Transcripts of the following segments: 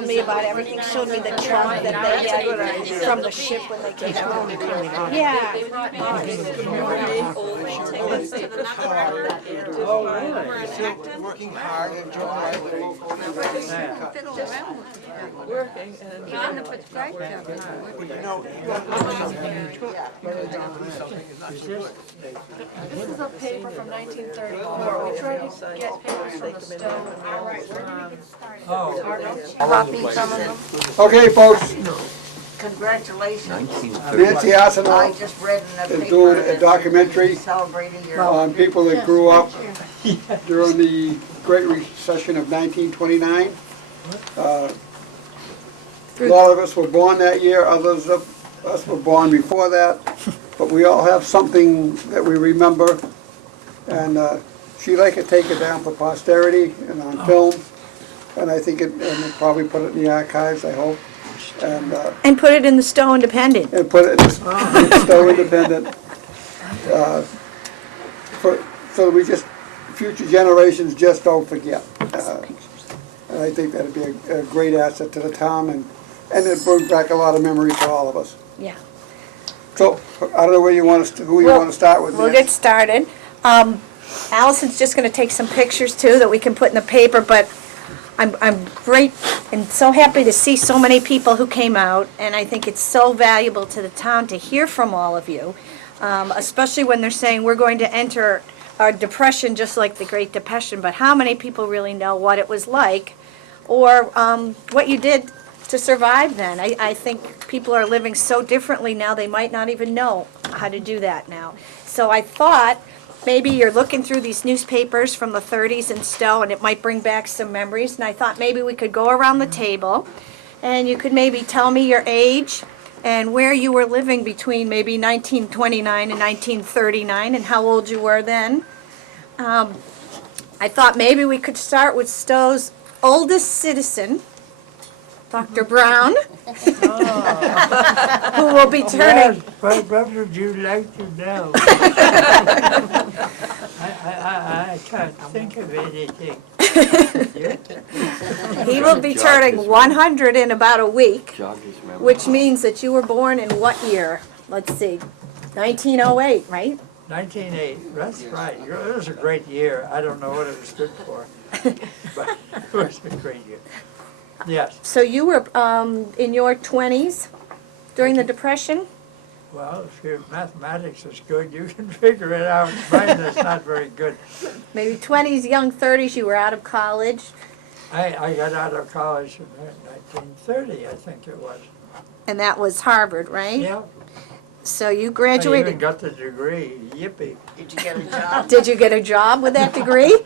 told me about everything, showed me the truck that they had from the ship when they came out. Yeah. Oh, really? So working hard and doing right. Working and You know, this is a paper from 1934. We tried to get papers from the Stow. Copy some of them. Okay, folks, Congratulations. Nancy I Arsenault just read in the is paper doing a that documentary celebrating your. on people that grew up during the Great Recession of 1929. A lot of us were born that year, others of us were born before that, but we all have something that we remember, and she'd like to take it down for posterity and on film, and I think and we'll probably put it in the archives, I hope, And put it in the Stow Independent. and put it in Stow Independent, so that we just, future generations just don't forget. And I think that'd be a great asset to the town, and it brings back a lot of memories for all of us. Yeah. So, I don't know where you want us to, who you want to start with. We'll Nancy? get started. Allison's just going to take some pictures too that we can put in the paper, but I'm great and so happy to see so many people who came out, and I think it's so valuable to the town to hear from all of you, especially when they're saying we're going to enter a depression just like the Great Depression, but how many people really know what it was like or what you did to survive then? I think people are living so differently now, they might not even know how to do that now. So I thought maybe you're looking through these newspapers from the 30s in Stow, and it might bring back some memories, and I thought maybe we could go around the table, and you could maybe tell me your age and where you were living between maybe 1929 and 1939, and how old you were then. I thought maybe we could start with Stow's oldest citizen, Dr. Brown, who will be turning. What would you like to know? I can't think of anything. He will be turning 100 in about a week, which means that you were born in what year? Let's see, 1908, right? 1908, that's right. It was a great year. I don't know what it was good for, but it was a great year. Yes. So you were in your 20s during the Depression? Well, if your mathematics is good, you can figure it out. Mine is not very good. Maybe 20s, young 30s, you were out of college. I got out of college in 1930, I think it was. And that was Harvard, right? Yeah. So you I even graduated. got the degree. Yippee. Did you get a job? Did you get a job with that degree?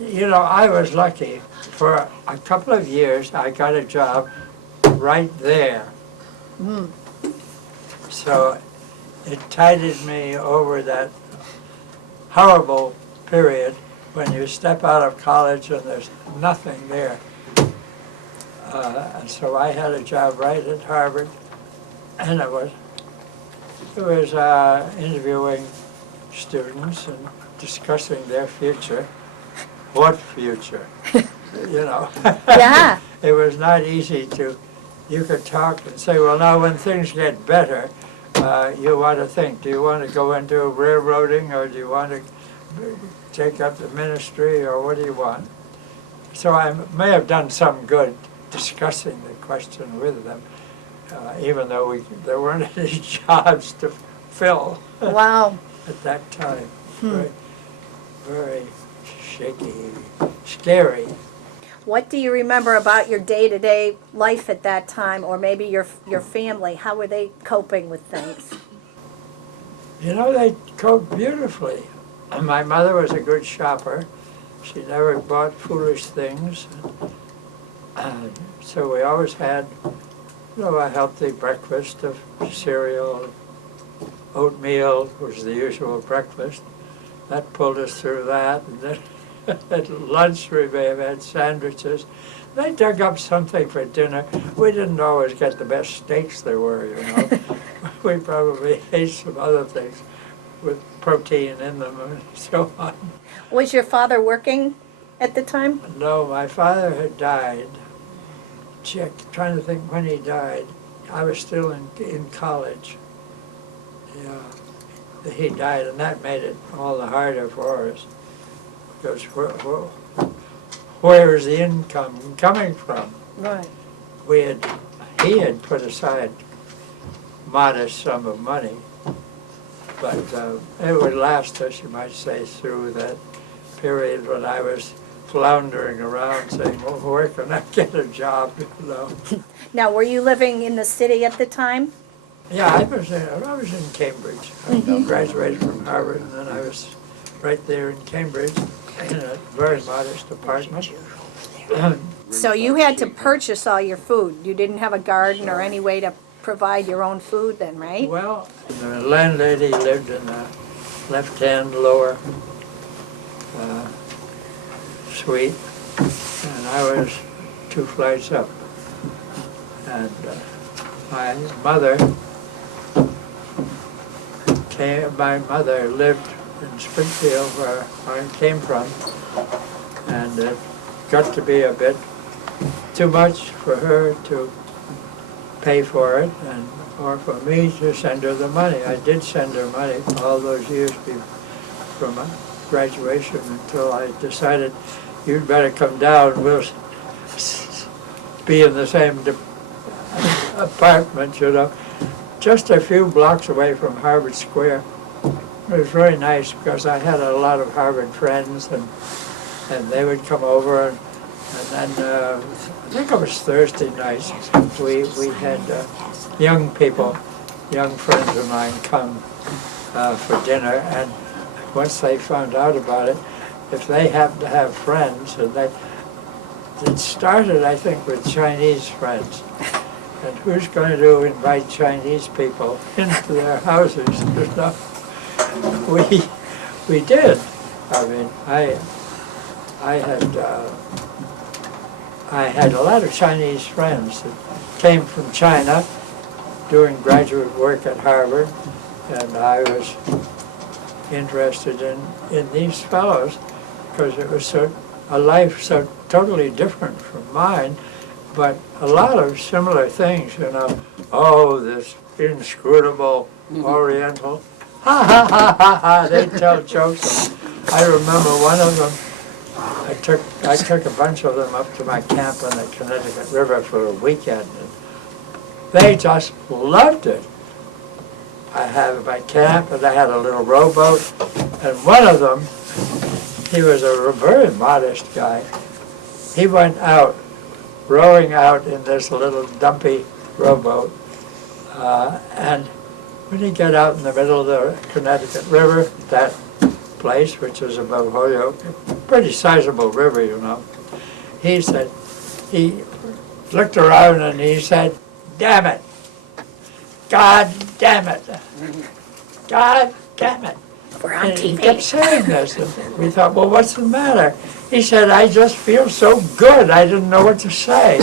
You know, I was lucky. For a couple of years, I got a job right there. So it tided me over that horrible period when you step out of college and there's nothing there. And so I had a job right at Harvard, and it was interviewing students and discussing their future. What future? You know. Yeah. It was not easy to, you could talk and say, well, now when things get better, you want to think, do you want to go into railroading, or do you want to take up the ministry, or what do you want? So I may have done some good discussing the question with them, even though there weren't any jobs to fill Wow. at that time. Very, very shaky, scary. What do you remember about your day-to-day life at that time, or maybe your family? How were they coping with things? You know, they coped beautifully. And my mother was a good shopper. She never bought foolish things. So we always had, a healthy breakfast of cereal, oatmeal was the usual breakfast. That pulled us through that. And then at lunch we may have had sandwiches. They dug up something for dinner. We didn't always get the best steaks there were, We probably ate some other things with protein in them and so on. Was your father working at the time? No, my father had died check, trying to think when he died. I was still in college. Yeah, he died, and that made it all the harder for us. Because where is the income coming from? Right. He had put aside modest sum of money, but it would last us, you might say, through that period when I was floundering around saying, well, where can I get a job, you know? Now, were you living in the city at the time? Yeah, I was in Cambridge. I graduated from Harvard, and then I was right there in Cambridge in a very modest apartment. So you had to purchase all your food. You didn't have a garden or any way to provide your own food then, right? Well, the landlady lived in the left-hand lower suite, and I was 2 flights up. And my mother lived in Springfield, where I came from, and it got to be a bit too much for her to pay for it, and or for me to send her the money. I did send her money all those years from graduation until I decided, you'd better come down, we'll be in the same apartment, you know, just a few blocks away from Harvard Square. It was very nice because I had a lot of Harvard friends, and they would come over, and then I think it was Thursday nights, we had young people, young friends of mine come for dinner, and once they found out about it, if they happened to have friends, and it started, I think, with Chinese friends. And who's going to invite Chinese people into their houses? You know? We did. I mean, I had a lot of Chinese friends that came from China doing graduate work at Harvard, and I was interested in these fellows because it was a life so totally different from mine, but a lot of similar things, you know. Oh, this inscrutable Oriental, ha ha ha ha ha, they tell jokes. I remember one of them, I took a bunch of them up to my camp on the Connecticut River for a weekend, and they just loved it. I had my camp, and I had a little rowboat, and one of them, he was a very modest guy. He went out, rowing out in this little dumpy rowboat, and when he got out in the middle of the Connecticut River, that place, which was above Holyoke, a pretty sizable river, you know, he looked around and he said, "Damn it, God damn it, God damn it." We're on And he TV. kept saying this, and we thought, well, what's the matter? He said, "I just feel so good, I didn't know what to say."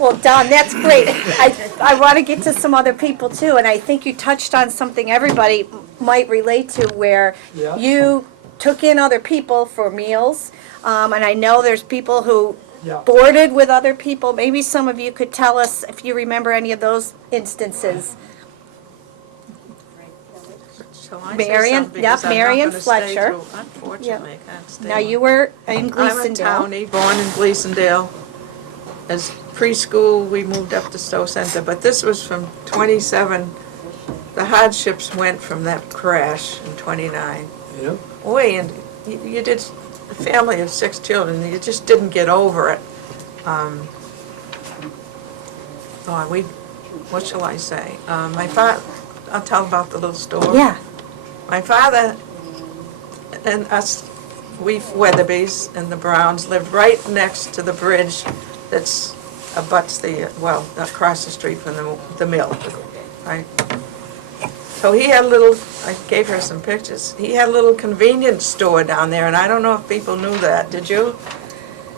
Well, Don, that's great. I want to get to some other people too, and I think you touched on something everybody might relate to, where Yeah. you took in other people for meals, and I know there's people who Yeah. boarded with other people. Maybe some of you could tell us if you remember any of those instances. Shall I say Marion, something? yep, Because I'm not Marion gonna stay Fletcher. through- Unfortunately, I can't stay. Now, you were in I'm a Gleasondale. townie, born in Gleasondale. As preschool, we moved up to Stow Center, but this was from 27. The hardships went from that crash in 29. Yep. And you did a family of 6 children, you just didn't get over it. What shall I say? My father, I'll tell about the little store. Yeah. My father and us, we Weatherbys and the Browns lived right next to the bridge that's abuts across the street from the mill, right? So he had a little, I gave her some pictures, he had a little convenience store down there, and I don't know if people knew that, did you?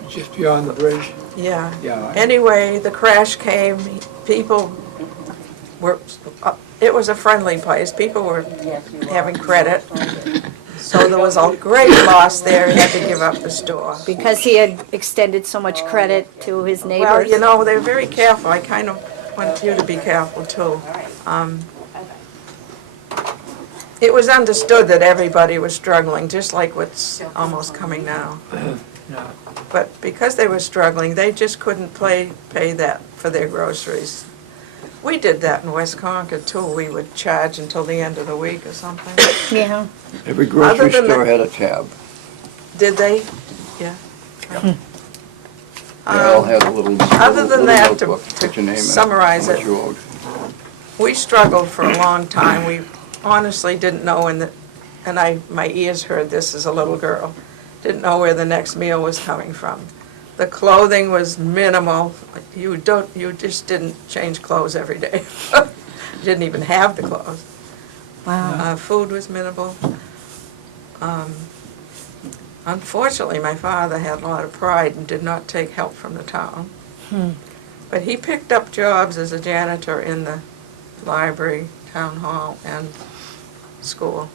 Just beyond the bridge? Yeah. Yeah. Anyway, the crash came, people were, it was a friendly place, people were having credit. So there was a great loss there, he had to give up the store. Because he had extended so much credit to his Well, neighbors. you know, they're very careful, I kind of want you to be careful too. It was understood that everybody was struggling, just like what's almost coming now. Yeah. But because they were struggling, they just couldn't pay that for their groceries. We did that in West Concord too. We would charge until the end of the week or something. Yeah. Every Other grocery than store the- had a tab. Did they? Yeah. They all had a little Other than little that, notebook, put your name in it, summarize how much it. you owed. We struggled for a long time. We honestly didn't know my ears heard this as a little girl, didn't know where the next meal was coming from. The clothing was minimal. You just didn't change clothes every day. You didn't even have the clothes. Wow. Food was minimal. Unfortunately, my father had a lot of pride and did not take help from the town. But he picked up jobs as a janitor in the library, town hall, and school.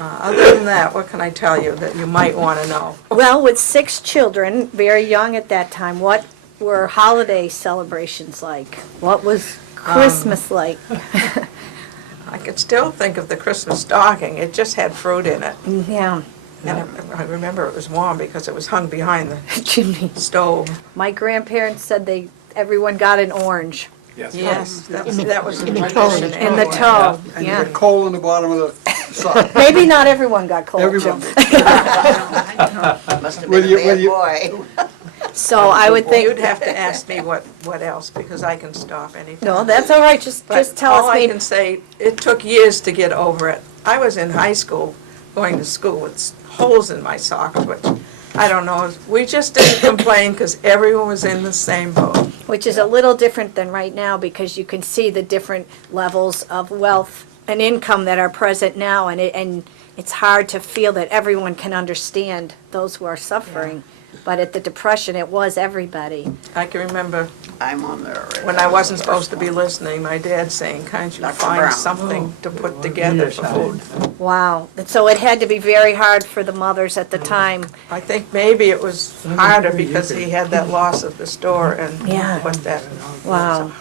Other than that, what can I tell you that you might want to know? Well, with 6 children, very young at that time, what were holiday celebrations like? What was Christmas like? I could still think of the Christmas stocking. It just had fruit in it. Yeah, And I remember it was warm because it was hung behind the chimney. stove. My grandparents said everyone got an orange Yes, that was a in the tradition. toe. in the anyway. toe. And you Yeah. get coal in the bottom of the sock. Maybe not everyone got cold. Everyone. Must have Will been you- a will bad you- boy. So I would think. You'd have to ask me what else, because I can stop anytime. No, that's all right. Just tell All us I maybe. can say, it took years to get over it. I was in high school, going to school with holes in my socks, which, I don't know, we just didn't complain because everyone was in the same boat. Which is a little different than right now because you can see the different levels of wealth and income that are present now, and it's hard to feel that everyone can understand those who are suffering. But at the Depression, it was everybody. I can remember I'm on there already. when I wasn't supposed to be listening, my dad saying, can't you Dr. find Brown. something to put together for food? Wow. And so it had to be very hard for the mothers at the time. I think maybe it was harder because he had that loss of the store and Yeah. what that. Wow.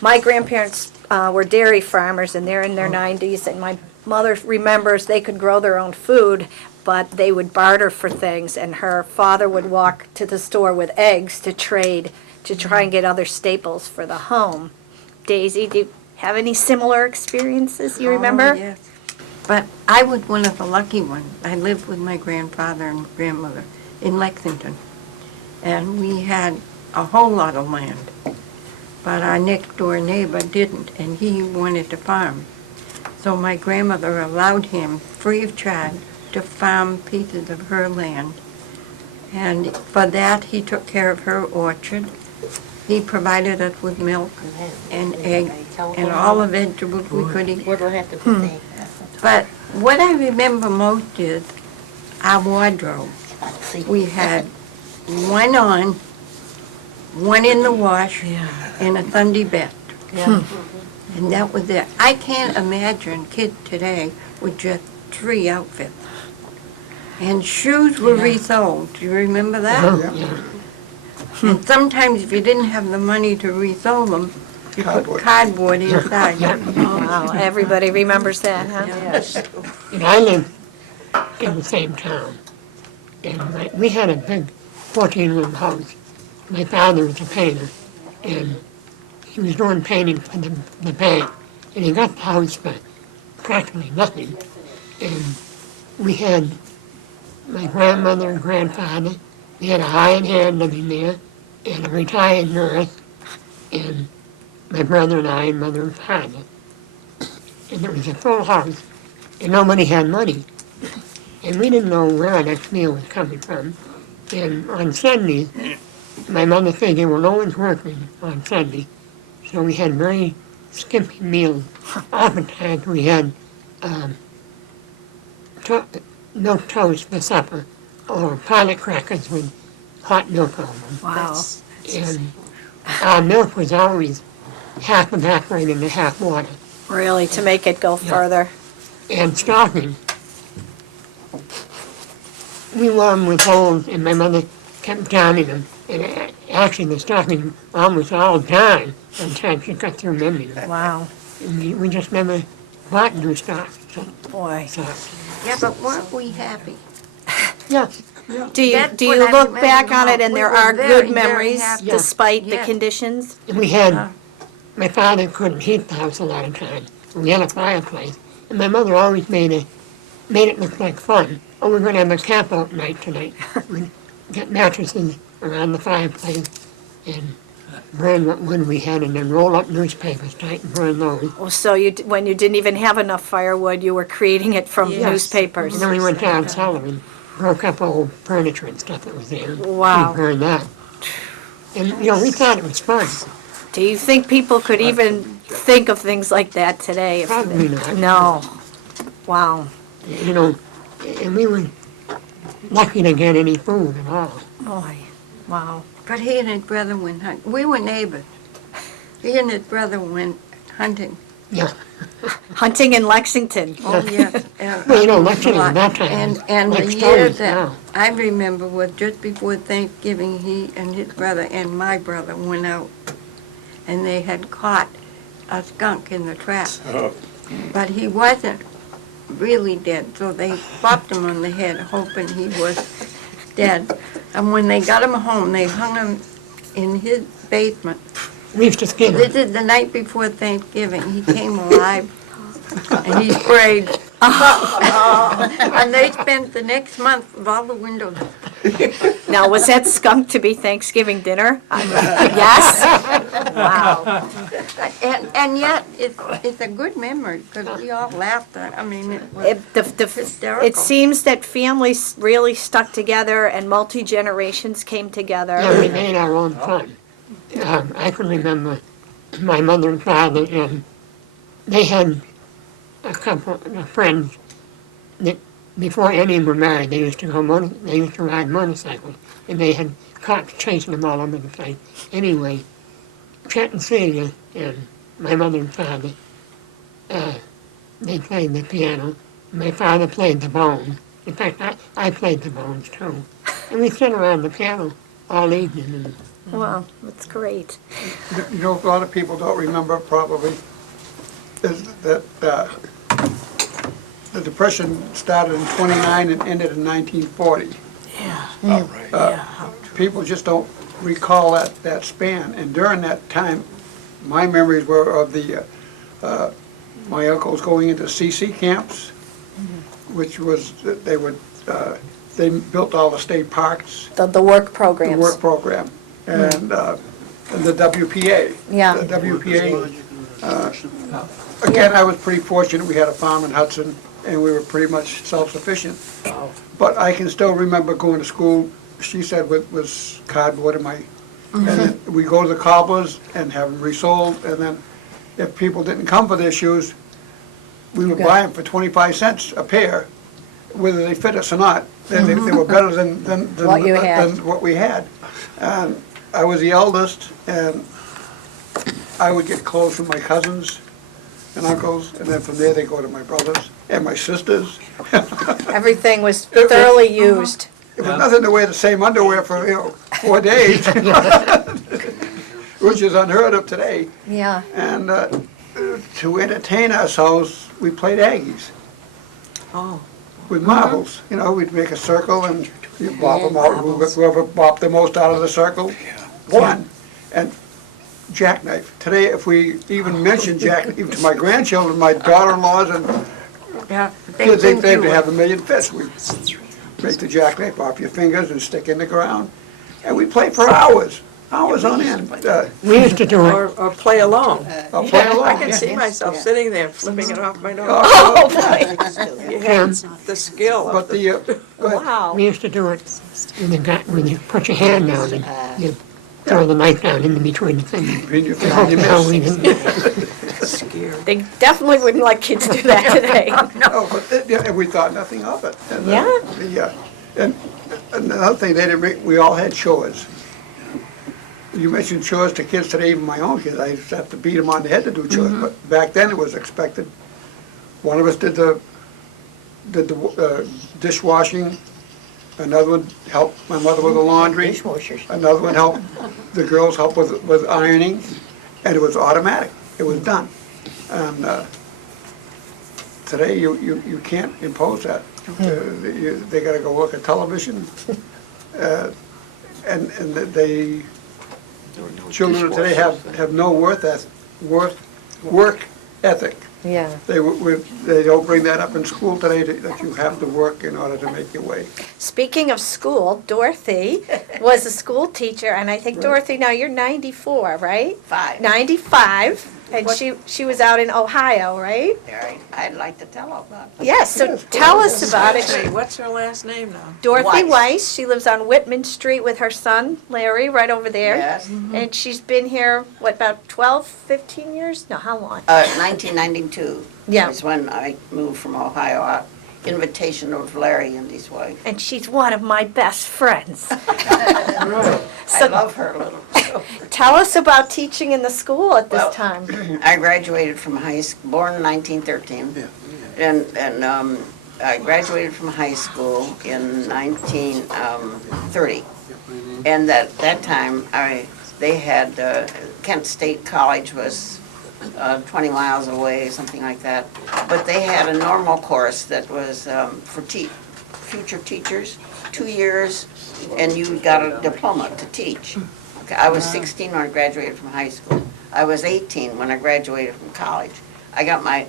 My grandparents were dairy farmers, and they're in their 90s, and my mother remembers they could grow their own food, but they would barter for things, and her father would walk to the store with eggs to trade, to try and get other staples for the home. Daisy, do you have any similar experiences you remember? Oh, yes. But I was one of the lucky ones. I lived with my grandfather and grandmother in Lexington. And we had a whole lot of land. But our next door neighbor didn't, and he wanted to farm. So my grandmother allowed him, free of charge, to farm pieces of her land. And for that, he took care of her orchard. He provided us with milk and egg and all the vegetables we could eat. What do I have to put there? But what I remember most is our wardrobe. See, We had one on, one in the wash, and a Sunday best. Yeah. And that was it. I can't imagine kids today with just 3 outfits. And shoes were resold. Do you remember that? And sometimes if you didn't have the money to resole them, you put cardboard inside. Wow, everybody remembers that, huh? Yes. And I lived in the same town. And we had a big 14-room house. My father was a painter, and he was doing painting for the bank. And he got the house for practically nothing. And we had my grandmother and grandfather. We had a hired hand living there, and a retired nurse, and my brother and I, and mother and father. And it was a full house, and nobody had money. And we didn't know where our next meal was coming from. And on Sunday, my mother figured, well, no one's working on Sunday. So we had very skimpy meals. Oftentimes we had milk toast for supper, or pilot crackers with hot milk on them. Wow. And our milk was always half evaporated and half water. Really, to make it go further. And stocking, we wore them with holes, and my mother kept darning them. And actually, the stocking almost all died until she got through mending them. Wow, And we just never bought new stockings. boy. So, Yeah, but weren't we happy? yeah, Do you, That's do what you I look remember back on now. it and We there were are very, good very memories happy. despite the Yes. conditions? and we had, Yeah. my father couldn't heat the house a lot of times. We had a fireplace, and my mother always made it look like fun. Oh, we're gonna have a camp out night tonight. We'd get mattresses around the fireplace and burn what wood we had, and then roll up newspapers tight and burn those. Oh, so you, when you didn't even have enough firewood, you were creating it from Yes. newspapers? And then we went down cellar and broke up old furniture and stuff that was there. Wow. We burned that. And, we thought it was fun. Do you think people could even think of things like that today? Probably not. No. Wow. And we were lucky to get any food at all. Boy, wow. But he and his brother went hunting. We were neighbors. He and his brother went hunting. Yeah. Hunting in Lexington. Oh, yes. And, Well, Lexington at that time. And like the Stow year is that now. I remember was just before Thanksgiving, he and his brother and my brother went out, and they had caught a skunk in the trap. But he wasn't really dead, so they popped him on the head, hoping he was dead. And when they got him home, they hung him in his basement. We used to skin This them. is the night before Thanksgiving. He came alive, and he sprayed. And they spent the next month with all the windows. Now, was that skunk to be Thanksgiving dinner? Yes? Wow. And yet, it's a good memory, because we all laughed at, I mean, it was It hysterical. seems that families really stuck together and multi-generations came Yeah, together. we made our own fun. I can remember my mother and father, and they had a couple of friends that before any were married, they used to ride motorcycles, and they had cops chasing them all over the place. Anyway, Chet and Celia and my mother and father, they played the piano. My father played the bone. In fact, I played the bones too. And we sat around the piano all evening. And Wow, that's great. A lot of people don't remember probably is that the Depression started in '29 and ended in 1940. People just don't recall that span. And during that time, my memories were of my uncles going into CC camps, which was, they built all the state parks, The work the programs. work program, and the WPA. Yeah. The WPA, again, I was pretty fortunate, we had a farm in Hudson, and we were pretty much self-sufficient. But I can still remember going to school, she said was cardboard in my, and then we go to the cobblers and have them resold, and then if people didn't come for their shoes, we would buy them for 25 cents a pair, whether they fit us or not. Then they were better than What you had. than what we had. And I was the eldest, and I would get clothes from my cousins and uncles, and then from there they go to my brothers and my sisters. Everything was thoroughly used. It was nothing to wear the same underwear for 4 days, which is unheard of today. Yeah. And to entertain ourselves, we played Aggies Oh, with marbles. We'd make a circle and you bop them out. Whoever bopped the most out of the circle won. And jackknife. Today, if we even mention jackknife, even to my grandchildren, my daughter-in-laws, and Yeah, kids, they think have you to were. have a million fists. We make the jackknife off your fingers and stick in the ground. And we play for hours on end. we used to do it. or play along. I'll play I along. can see myself sitting there flipping it off my nose. Oh, boy. You have the skill But of the, go ahead. Wow. We used to do it when you put your hand down and you throw the knife down in between the things. Between your I hope fingers, you the hell miss. we didn't. scare. They definitely wouldn't let kids do that today. No, but and we thought nothing of it. And, Yeah. And another thing, we all had chores. You mentioned chores to kids today, even my own kids, I used to have to beat them on the head to do chores, but back then it was expected. One of us did the dishwashing, Another one helped my mother with the laundry. Dishwashers. Another one helped the girls help with ironing, and it was automatic. It was done. And today, you can't impose that. They gotta go look at television, and they, children of today have no work ethic. Yeah. They don't bring that up in school today, that you have to work in order to make your way. Speaking of school, Dorothy was a school teacher, and I think, Dorothy, now you're 94, right? 95, and she was out in Ohio, right? I'd like to tell about it. Yes, so tell us about Actually, it. what's her last name now? Dorothy Weiss. Weiss, she lives on Whitman Street with her son, Larry, right over there. Yes. And she's been here, what, about 12, 15 years? No, how long? 1992 Yeah. is when I moved from Ohio. Invitation of Larry and his wife. And she's one of my best friends. I So love her a little. tell us about teaching in the school at this Well, time. I graduated from high school, born in 1913. And I graduated from high school in 1930. And that time, they had, Kent State College was 20 miles away, something like that. But they had a normal course that was for future teachers, 2 years, and you got a diploma to teach. Okay, I was 16 when I graduated from high school. I was 18 when I graduated from college. I got my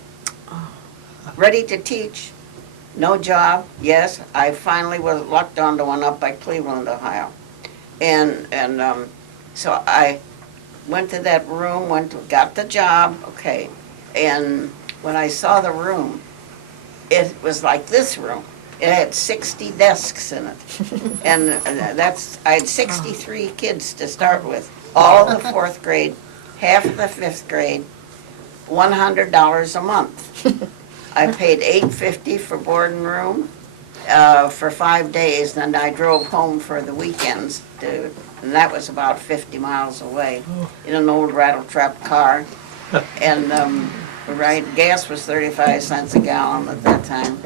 ready to teach, no job, yes. I finally was lucked onto one up by Cleveland, Ohio. And so I went to that room, got the job, okay. And when I saw the room, it was like this room. It had 60 desks in it. And I had 63 kids to start with, all of the fourth grade, half of the fifth grade, $100 a month. I paid $8.50 for board and room for 5 days, and I drove home for the weekends, and that was about 50 miles away in an old rattle-trap car. And gas was 35 cents a gallon at that time,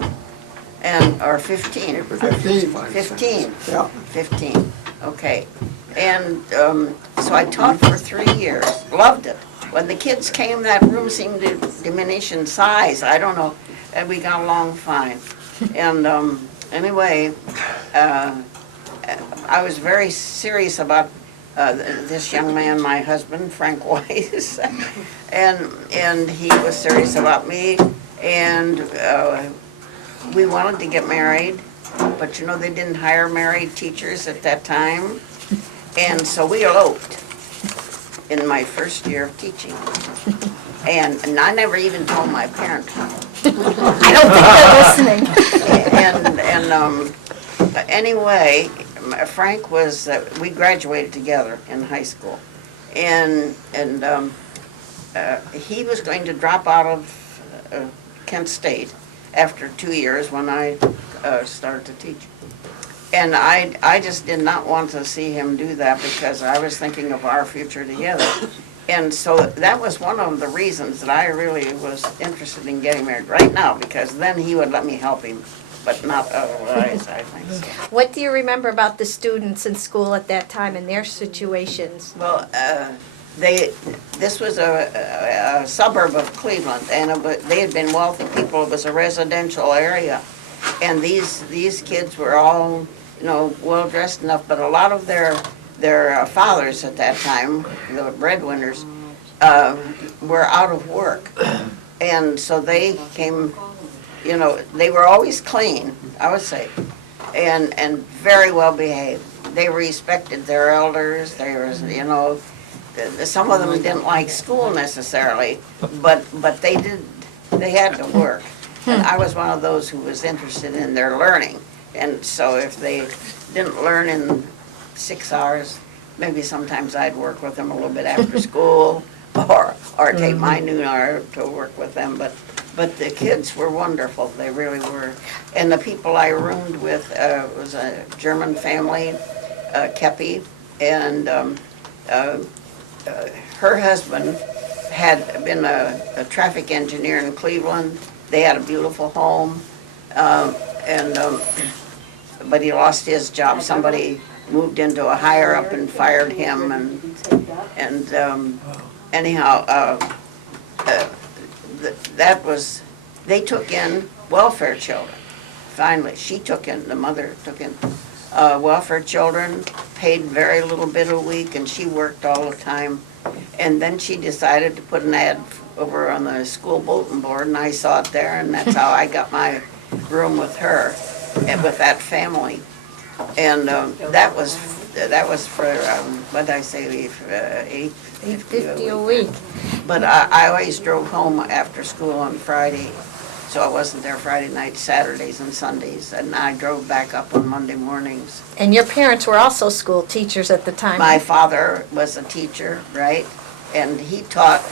or 15. 15. Yeah. 15, okay. And so I taught for 3 years, loved it. When the kids came, that room seemed to diminish in size, I don't know, and we got along fine. And anyway, I was very serious about this young man, my husband, Frank Weiss, and he was serious about me, and we wanted to get married, but you know, they didn't hire married teachers at that time, and so we eloped in my first year of teaching. And I never even told my parents. I don't think they're listening. And anyway, Frank was, we graduated together in high school. And he was going to drop out of Kent State after 2 years when I started to teach. And I just did not want to see him do that because I was thinking of our future together. And so that was one of the reasons that I really was interested in getting married right now, because then he would let me help him, but not otherwise, I think. What do you remember about the students in school at that time and their situations? Well, this was a suburb of Cleveland, and they had been wealthy people. It was a residential area. And these kids were all, you know, well-dressed enough, but a lot of their fathers at that time, the breadwinners, were out of work. And so they came, you know, they were always clean, I would say, and very well behaved. They respected their elders. They were, you know, some of them didn't like school necessarily, but they did, they had to work. And I was one of those who was interested in their learning. And so if they didn't learn in 6 hours, maybe sometimes I'd work with them a little bit after school, or take my noon hour to work with them. But the kids were wonderful, they really were. And the people I roomed with was a German family, Kepi, and her husband had been a traffic engineer in Cleveland. They had a beautiful home, and but he lost his job. Somebody moved into a higher up and fired him, and anyhow, that was, they took in welfare children. Finally, the mother took in welfare children, paid very little bit a week, and she worked all the time. And then she decided to put an ad over on the school bulletin board, and I saw it there, and that's how I got my room with her, and with that family. And that was for, what did I say, $8.50 a week. But I always drove home after school on Friday, so I wasn't there Friday nights, Saturdays, and Sundays, and I drove back up on Monday mornings. And your parents were also school teachers at the time? My father was a teacher, right? And he taught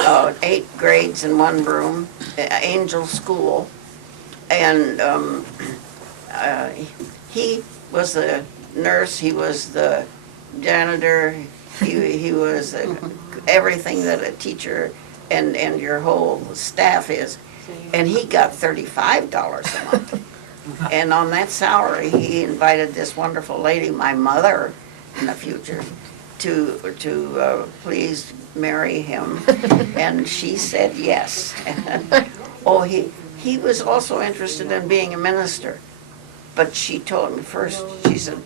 8 grades in one room, Angel School. And he was the nurse, he was the janitor, he was everything that a teacher and your whole staff is. And he got $35 a month. And on that salary, he invited this wonderful lady, my mother in the future, to please marry him. And she said yes. Oh, he was also interested in being a minister. But she told me first, she said,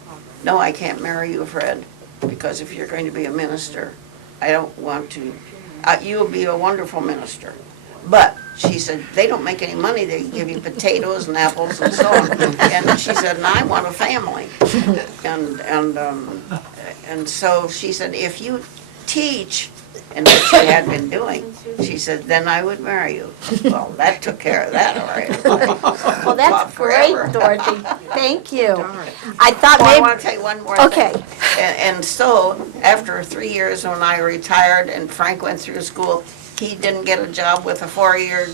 no, I can't marry you, Fred, because if you're going to be a minister, I don't want to, you'll be a wonderful minister. But she said, they don't make any money, they give you potatoes and apples and so on. And she said, and I want a family. And so she said, if you teach, and what she had been doing, she said, then I would marry you. Well, that took care of that, all right. Well, that's great, Dorothy. Thank you. I thought Well, I maybe, want to tell you one more thing. okay. And so, after 3 years when I retired and Frank went through school, he didn't get a job with a 4-year,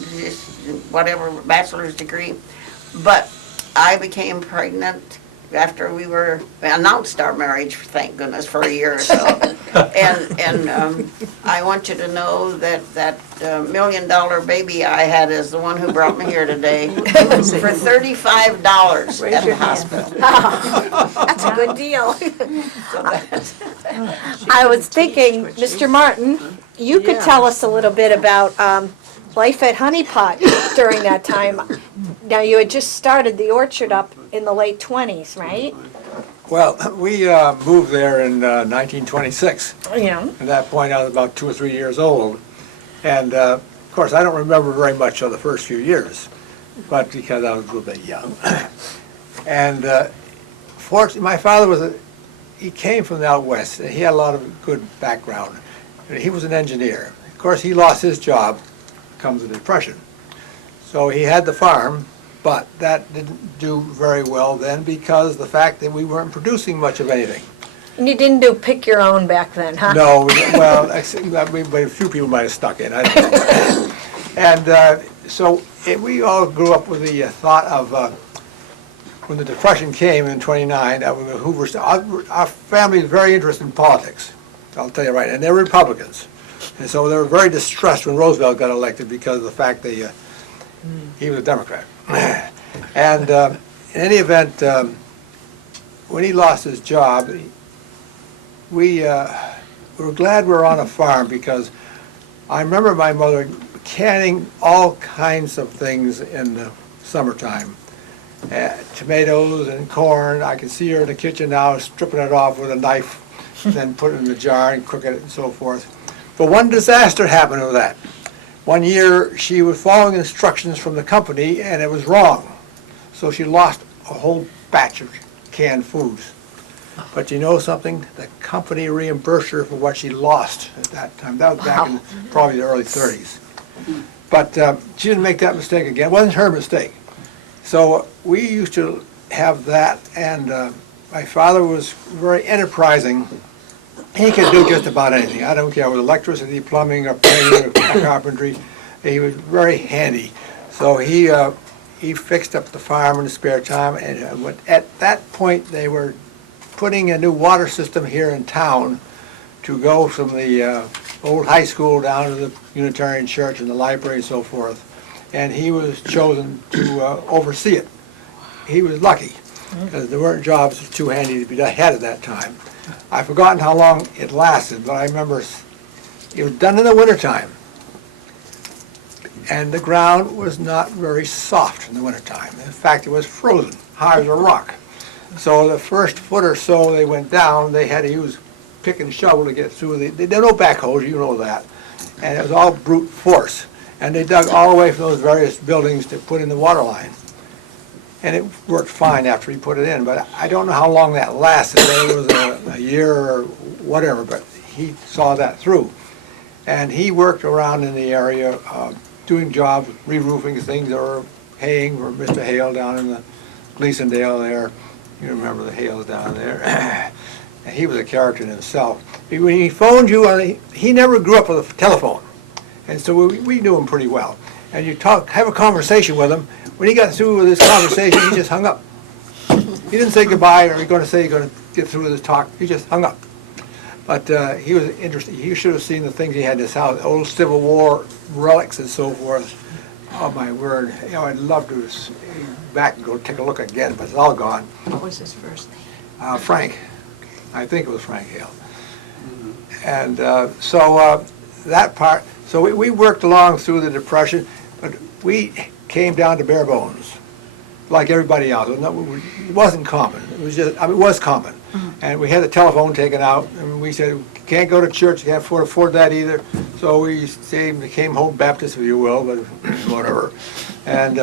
whatever, bachelor's degree. But I became pregnant after we were, announced our marriage, thank goodness, for a year or so. And I want you to know that that $1 million baby I had is the one who brought me here today for $35 at the hospital. That's a good deal. So that's- I was thinking, Mr. Martin, you could tell us a little bit about life at Honey Pot during that time. Now, you had just started the orchard up in the late 20s, right? Well, we moved there in 1926. Yeah. At that point, I was about 2 or 3 years old. And of course, I don't remember very much of the first few years, but because I was a little bit young. And fortunately, my father he came from the out west, and he had a lot of good background. He was an engineer. Of course, he lost his job, comes the Depression. So he had the farm, but that didn't do very well then because the fact that we weren't producing much of anything. And you didn't do pick your own back then, huh? No, well, a few people might have stuck in, I don't know. And we all grew up with the thought of, when the Depression came in '29, our family is very interested in politics, I'll tell you right, and they're Republicans. And so they were very distressed when Roosevelt got elected because of the fact that he was a Democrat. And in any event, when he lost his job, we were glad we were on a farm because I remember my mother canning all kinds of things in the summertime. Tomatoes and corn. I can see her in the kitchen now stripping it off with a knife, then put it in the jar and cook it and so forth. But one disaster happened with that. One year she was following instructions from the company and it was wrong. So she lost a whole batch of canned foods. But you know something? The company reimbursed her for what she lost at that time. That was back in probably the early 30s. But she didn't make that mistake again. It wasn't her mistake. So we used to have that, and my father was very enterprising. He could do just about anything. I don't care, with electricity, plumbing, or painting, or carpentry. He was very handy. So he fixed up the farm in his spare time, and at that point they were putting a new water system here in town to go from the old high school down to the Unitarian Church and the library and so forth. And he was chosen to oversee it. He was lucky. because there weren't jobs too handy to be had at that time. I've forgotten how long it lasted, but I remember it was done in the wintertime. And the ground was not very soft in the wintertime. In fact, it was frozen, hard as a rock. So the first foot or so they went down, they had to use pick and shovel to get through. There were no backhoes, you know that. And it was all brute force. And they dug all the way from those various buildings to put in the water line. And it worked fine after he put it in, but I don't know how long that lasted, whether it was a year or whatever, but he saw that through. And he worked around in the area, doing jobs, re-roofing things, or haying for Mr. Hale down in the Gleasondale there. You remember the Hales down there. And he was a character in himself. When he phoned you, he never grew up with a telephone. And so we knew him pretty well. And you have a conversation with him. When he got through with his conversation, he just hung up. He didn't say goodbye, or he's going to say he's going to get through with his talk. He just hung up. But he was interesting. You should have seen the things he had in his house, old Civil War relics and so forth. Oh, my word. You know, I'd love to back and go take a look again, but it's all gone. What was his first name? Frank. I think it was Frank Hale. And so that part, so we worked along through the Depression, but we came down to bare bones, like everybody else. It wasn't common. It was just, I mean, it was common. And we had the telephone taken out, and we said, can't go to church, can't afford that either. So we became Home Baptist, if you will, but whatever. And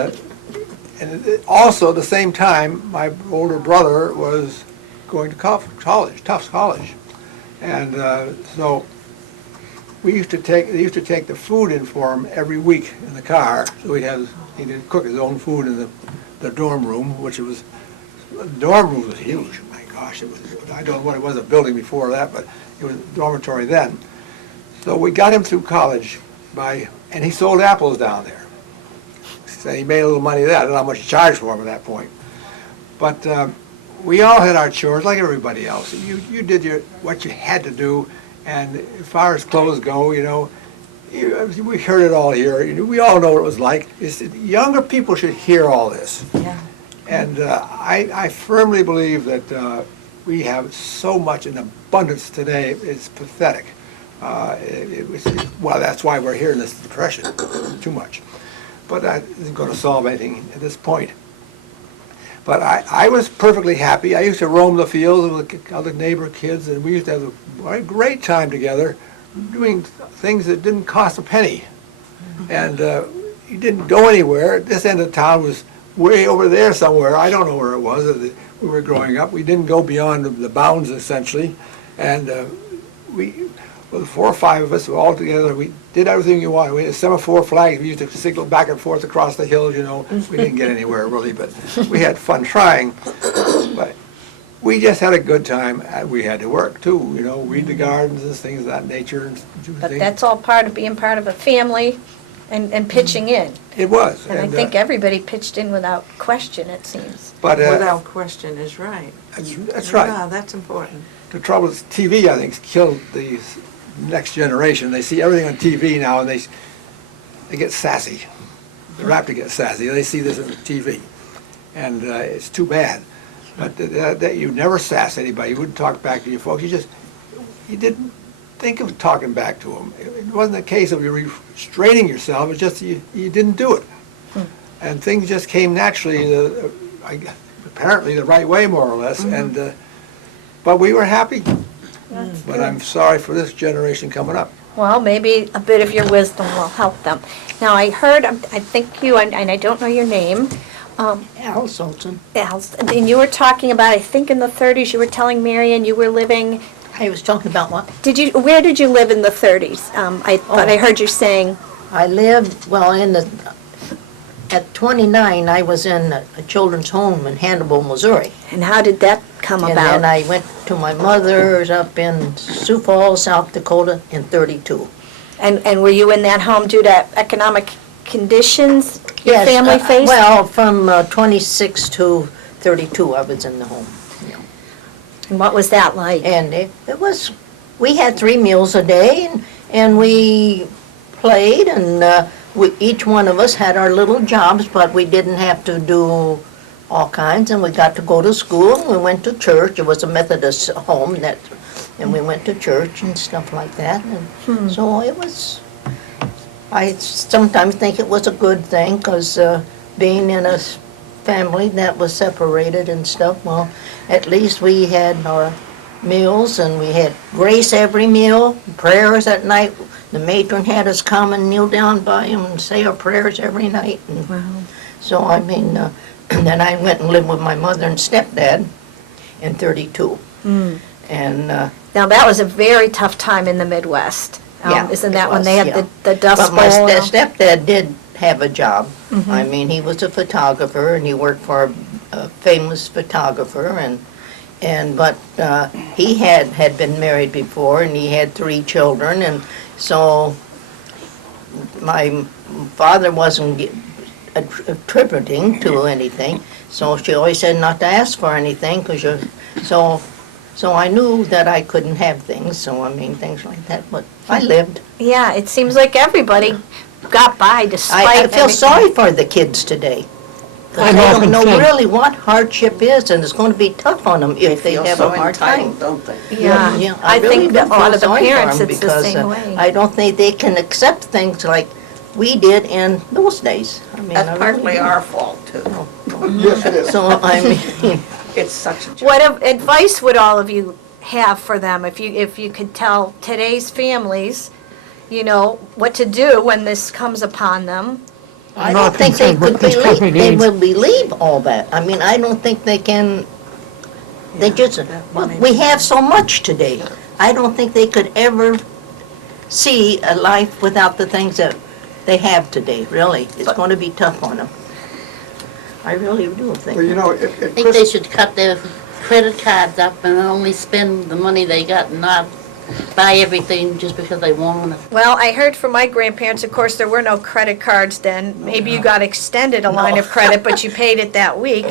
also, at the same time, my older brother was going to college, Tufts College. And so they used to take the food in for him every week in the car. So he did cook his own food in the dorm room, the dorm room was huge. My gosh, I don't know what it was, a building before that, but it was a dormitory then. So we got him through college and he sold apples down there. So he made a little money there. I don't know how much he charged for them at that point. But we all had our chores like everybody else. You did what you had to do, and as far as clothes go, you know, we heard it all here. We all know what it was like. Younger people should hear all this. Yeah. And I firmly believe that we have so much in abundance today, it's pathetic. Well, that's why we're here in this depression, too much. But that isn't going to solve anything at this point. But I was perfectly happy. I used to roam the fields with other neighbor kids, and we used to have a great time together doing things that didn't cost a penny. And you didn't go anywhere. This end of town was way over there somewhere. I don't know where it was as we were growing up. We didn't go beyond the bounds, essentially. And well, 4 or 5 of us were all together. We did everything you wanted. We had semaphore flags. We used to signal back and forth across the hills, you know. We didn't get anywhere, really, but we had fun trying. But we just had a good time. We had to work, too, you know, weed the gardens and things of that nature. And do But things. that's all part of being part of a family and pitching in. It was. And I think everybody pitched in without question, it seems. But Without question is right. that's right. Yeah, that's important. The trouble is TV, I think, killed the next generation. They see everything on TV now, and they get sassy. They're apt to get sassy. They see this on TV, and it's too bad. But that you never sass anybody. You wouldn't talk back to your folks. You didn't think of talking back to them. It wasn't a case of you restraining yourself. It's just you didn't do it, and things just came naturally. Apparently the right way, more or less, and. But we were happy. But I'm sorry for this generation coming up. Well, maybe a bit of your wisdom will help them. Now, I heard, I think you, and I don't know your name, Al Sultan. Al, and you were talking about, I think in the 30s, you were telling Marion you were living, I was talking about what? where did you live in the 30s? I thought I heard you saying, I lived, well, at 29, I was in a children's home in Hannibal, Missouri. and how did that come And about? then I went to my mother's up in Sioux Falls, South Dakota in 32. And were you in that home due to economic conditions your Yes, family faced? Well, from 26 to 32, I was in the home. And what was that like? And it was, we had 3 meals a day, and we played, and each one of us had our little jobs, but we didn't have to do all kinds, and we got to go to school, and we went to church. It was a Methodist home, and we went to church and stuff like that. And so it was, I sometimes think it was a good thing, because being in a family that was separated and stuff, well, at least we had our meals, and we had grace every meal, prayers at night. The matron had us come and kneel down by him and say our prayers every night. And so, I mean, and then I went and lived with my mother and stepdad in 32. And, Now, that was a very tough time in the Midwest. Yeah, Isn't it that when was, they had yeah. the Dust but my Bowl? and all? stepdad did have a job. I mean, he was a photographer, and he worked for a famous photographer, but he had been married before, and he had 3 children, and so my father wasn't attributing to anything, so she always said not to ask for anything, so I knew that I couldn't have things, so I mean, things like that, but I lived. Yeah, it seems like everybody got by despite I feel everything. sorry for the kids today. 'Cause I they often don't know think- really what hardship is, and it's going to be tough on them They if they feel have so a hard time. entitled, don't they? Yeah, Yeah, I really think that a do lot feel of the sorry for parents, 'em it's the because, same way. I don't think they can accept things like we did in those days. I mean, I That's really partly do. our fault, too. Yes, it is. So, I mean, It's such a joke. What advice would all of you have for them if you could tell today's families, you know, what to do when this comes upon them? I don't think they could believe all that. I mean, I don't think they can, they just, well, we have so much today. I don't think they could ever see a life without the things that they have today, really. It's going to be tough on them. I really do think. Well, you know, I think they should cut their credit cards up and only spend the money they got and not buy everything just because they want it. Well, I heard from my grandparents, of course, there were no credit cards then. Maybe you got extended a line of credit, but you paid it that week.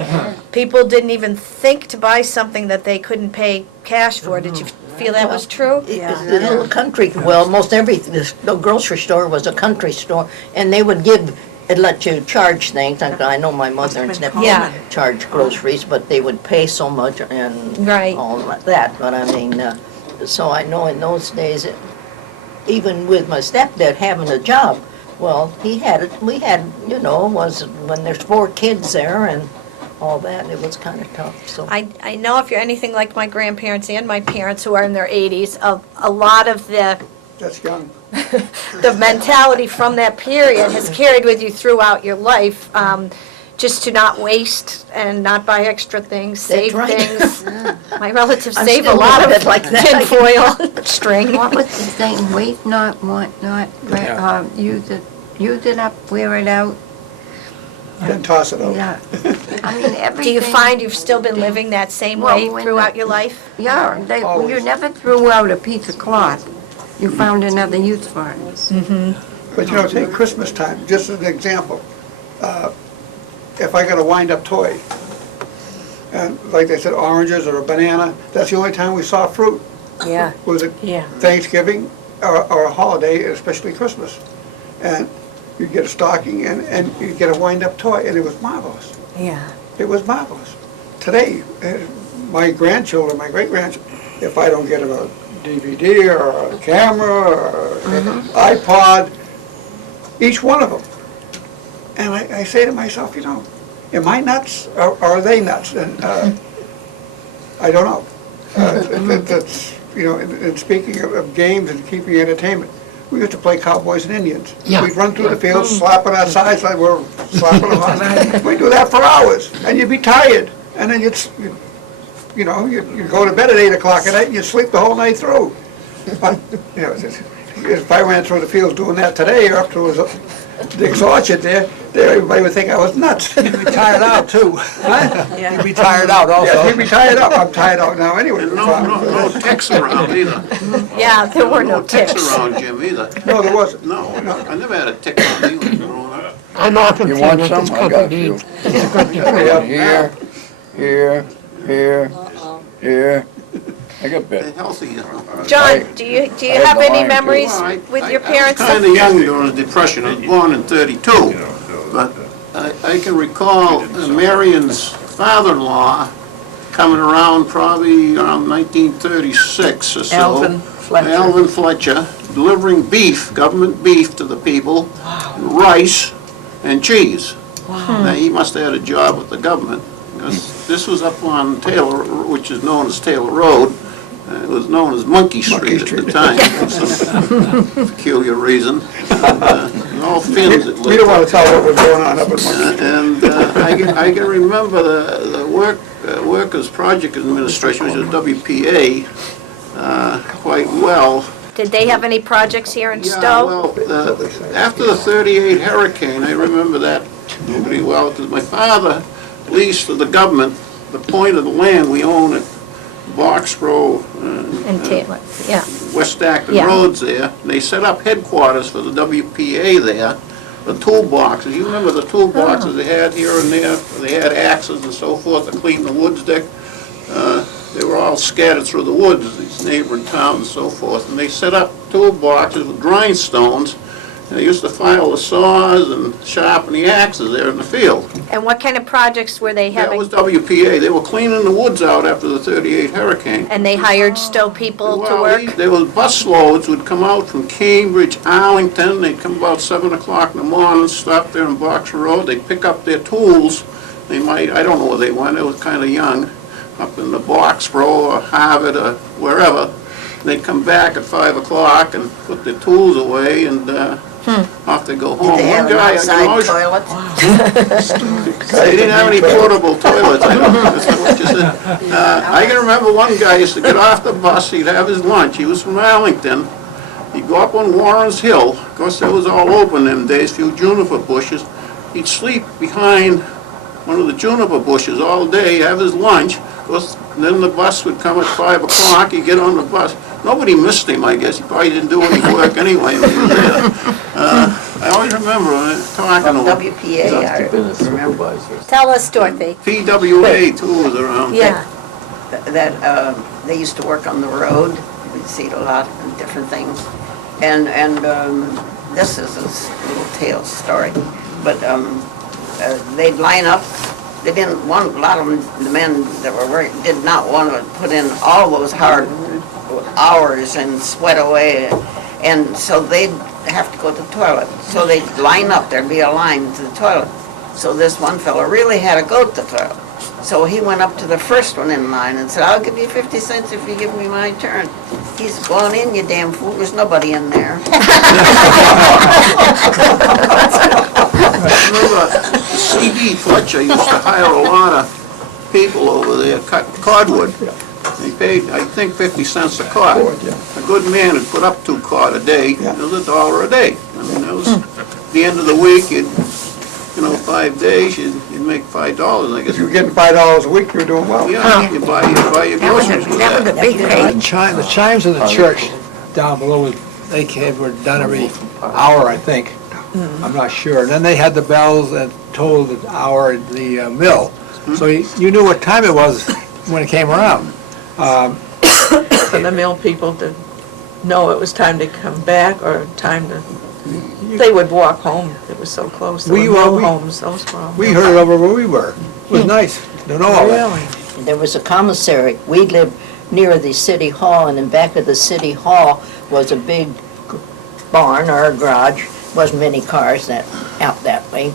People didn't even think to buy something that they couldn't pay cash for. Did you feel that was true? The little country, well, most the grocery store was a country store, and they would let you charge things. I know my mother and stepdad Yeah. charged groceries, but they would pay so much and Right. all like that. But I mean, so I know in those days, even with my stepdad having a job, well, we had, you know, was when there's 4 kids there and all that, it was kind of tough, so. I know if you're anything like my grandparents and my parents who are in their 80s, a lot of That's young. the mentality from that period has carried with you throughout your life, just to not waste and not buy extra things, save right. things. My relatives I'm save a still lot a of bit like that. tinfoil, string. What was the saying, wait not, want not, use it up, wear it out? Then toss it out. Yeah. I mean, everything. Do you find you've still been living that same Well, way when throughout the- your life? Yeah, you never threw out a piece of cloth. You found another use for it. But you know, take Christmas time, just as an example. If I got a wind-up toy, and like they said, oranges or a banana, that's the only time we saw fruit. Yeah. Was it Yeah. Thanksgiving or a holiday, especially Christmas. And you get a stocking and you get a wind-up toy, and it was marvelous. Yeah. It was marvelous. Today, my grandchildren, my great-grandchildren, if I don't get them a DVD or a camera or an iPod, each one of them. And I say to myself, you know, am I nuts or are they nuts? And I don't know. That's, you know, and speaking of games and keeping entertainment, we used to play cowboys and Indians. Yeah. We'd run through the fields, slapping our sides like we're slapping them on. We'd do that for hours, and you'd be tired. And then you'd go to bed at 8 o'clock at night, and you'd sleep the whole night through. But, you know, if I ran through the fields doing that today, or up to the exhaustion there, everybody would think I was nuts. You'd be tired out, too. Huh? You'd be tired out Yes, also. he'd be tired up. I'm tired out now anyway. No ticks around either. Yeah, there were no No ticks ticks. around Jim either. No, there wasn't. No, I never had a tick on me when growing up. I'm often You saying want that this some? I got a company few. needs a good development. Here, here. I got They're bit. healthy. John, do you I have had any mine, too. memories Well, with your I parents? was kind of young during the Depression. I was born in '32, but I can recall Marion's father-in-law coming around probably around 1936 or so. Alvin Fletcher. Alvin Fletcher, delivering beef, government beef to the people, rice and cheese. Now, he must have had a job with the government, because this was up on Taylor, which is known as Taylor Road. It was known as Monkey Street at the time, for some peculiar reason. All Finns that lived We don't want to tell what was going on up in Monkey. and I can remember the Workers' Project Administration, which was WPA, quite well. Did they have any projects here in Yeah, Stow? well, after the 38 hurricane, I remember that pretty well, because my father leased to the government the point of the land we own at Boxborough, And Taylor, yeah. West Acton Yeah. Roads there, and they set up headquarters for the WPA there, the toolboxes. You remember the toolboxes they had here and there? They had axes and so forth to clean the woods deck. They were all scattered through the woods, these neighboring towns and so forth, and they set up toolboxes with grindstones. And they used to file the saws and sharpen the axes there in the field. And what kind of projects were they That having? was WPA. They were cleaning the woods out after the 38 hurricane. And they hired Stow people to work? There was bus loads would come out from Cambridge, Arlington. They'd come about 7 o'clock in the morning, stop there on Box Road. They'd pick up their tools. They might, I don't know where they went, they were kind of young, up in the Boxborough or Harvard or wherever. They'd come back at 5 o'clock and put their tools away and off they go home. Did they have One an guy, outside toilet? they didn't have any portable toilets, I don't know, that's not what you said. I can remember one guy used to get off the bus, he'd have his lunch, he was from Arlington. He'd go up on Warren's Hill, of course that was all open them days, few juniper bushes. He'd sleep behind one of the juniper bushes all day, have his lunch. Of course, then the bus would come at 5 o'clock, he'd get on the bus. Nobody missed him, I guess, he probably didn't do any work anyway when he was there. I always remember talking to him. WPA, I remember. Supervisors. Tell us, Dorothy. PWA too was around. Yeah. That they used to work on the road. We'd see a lot of different things. And this is a little tale story. But they'd line up. They didn't want, a lot of them, the men that were working, did not want to put in all those hard hours and sweat away. And so they'd have to go to the toilet. So they'd line up, there'd be a line to the toilet. So this one fellow really had to go to the toilet. So he went up to the first one in line and said, "I'll give you 50 cents if you give me my turn." He's going in, you damn fool, there's nobody in there. I remember C.D. Fletcher used to hire a lot of people over there, cut cordwood. He paid, I think, 50 cents a cord. A good man would put up 2 cord a day, it was $1 a day. I mean, that was, at the end of the week, you'd, 5 days, you'd make $5, I guess. If you were getting $5 a week, you were doing well. Yeah, you buy your groceries with That was that. a big pay. The chimes of the church down below, were done every hour, I think. I'm not sure. And then they had the bells that tolled the hour at the mill. So you knew what time it was when it came around. And the mill people to know it was time to come back or time to, they would walk home. It was so close. There were mill homes, those were all. We heard it over where we were. It was nice to know all that. Really? There was a commissary. We lived near the city hall, and in back of the city hall was a big barn or a garage. Wasn't many cars out that way.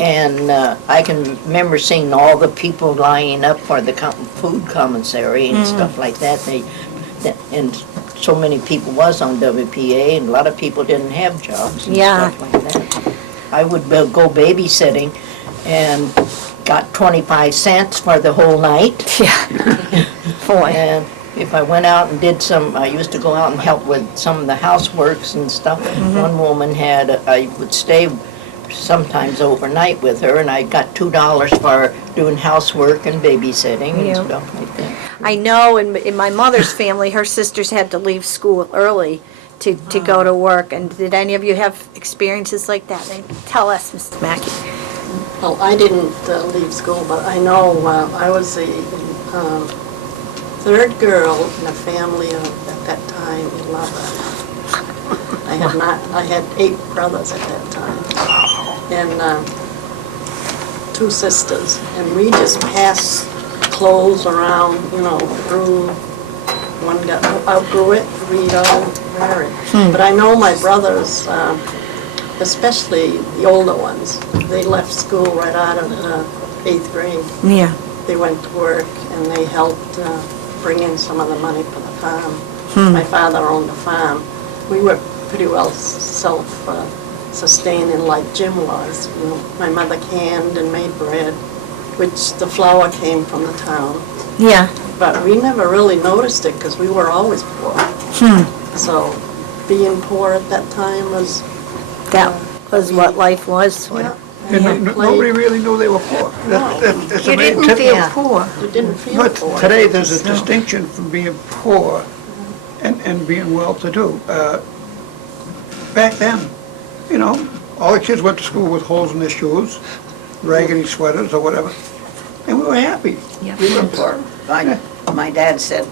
And I can remember seeing all the people lining up for the food commissary and stuff like that. And so many people was on WPA, and a lot of people didn't have jobs and Yeah. stuff like that. I would go babysitting and got 25 cents for the whole night. Yeah. Boy. And if I went out and did I used to go out and help with some of the houseworks and stuff. One woman I would stay sometimes overnight with her, and I got $2 for doing housework and babysitting and Yeah. stuff like that. I know in my mother's family, her sisters had to leave school early to go to work. And did any of you have experiences like that? Tell us, Mrs. Mackey. Well, I didn't leave school, but I know I was the third girl in a family of, at that time, 11. I had 8 brothers at that time. And two sisters, and we just passed clothes around, through, one got outgrew it, we'd all wear it. But I know my brothers, especially the older ones, they left school right out of 8th grade. Yeah. They went to work and they helped bring in some of the money for the farm. My father owned a farm. We were pretty well self-sustaining like Jim was. My mother canned and made bread, which the flour came from the town. Yeah. But we never really noticed it because we were always poor. So being poor at that time was... That was what life was. Yeah. And nobody really knew they were poor. That's You the main didn't tip. feel poor. You didn't feel But poor. today, there's a distinction from being poor and being well-to-do. Back then, all the kids went to school with holes in their shoes, raggedy sweaters or whatever, and we were happy. We were poor. My dad said,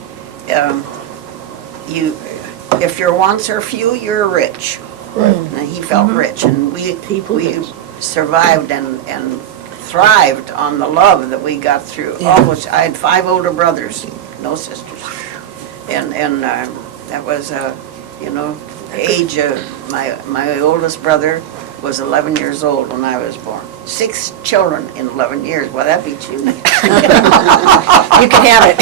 if your wants are few, you're rich. And he felt rich, and we survived and thrived on the love that we got through. Almost, I had 5 older brothers, no sisters, and that was age of my oldest brother was 11 years old when I was born. 6 children in 11 years. Well, that beats you. You can have it.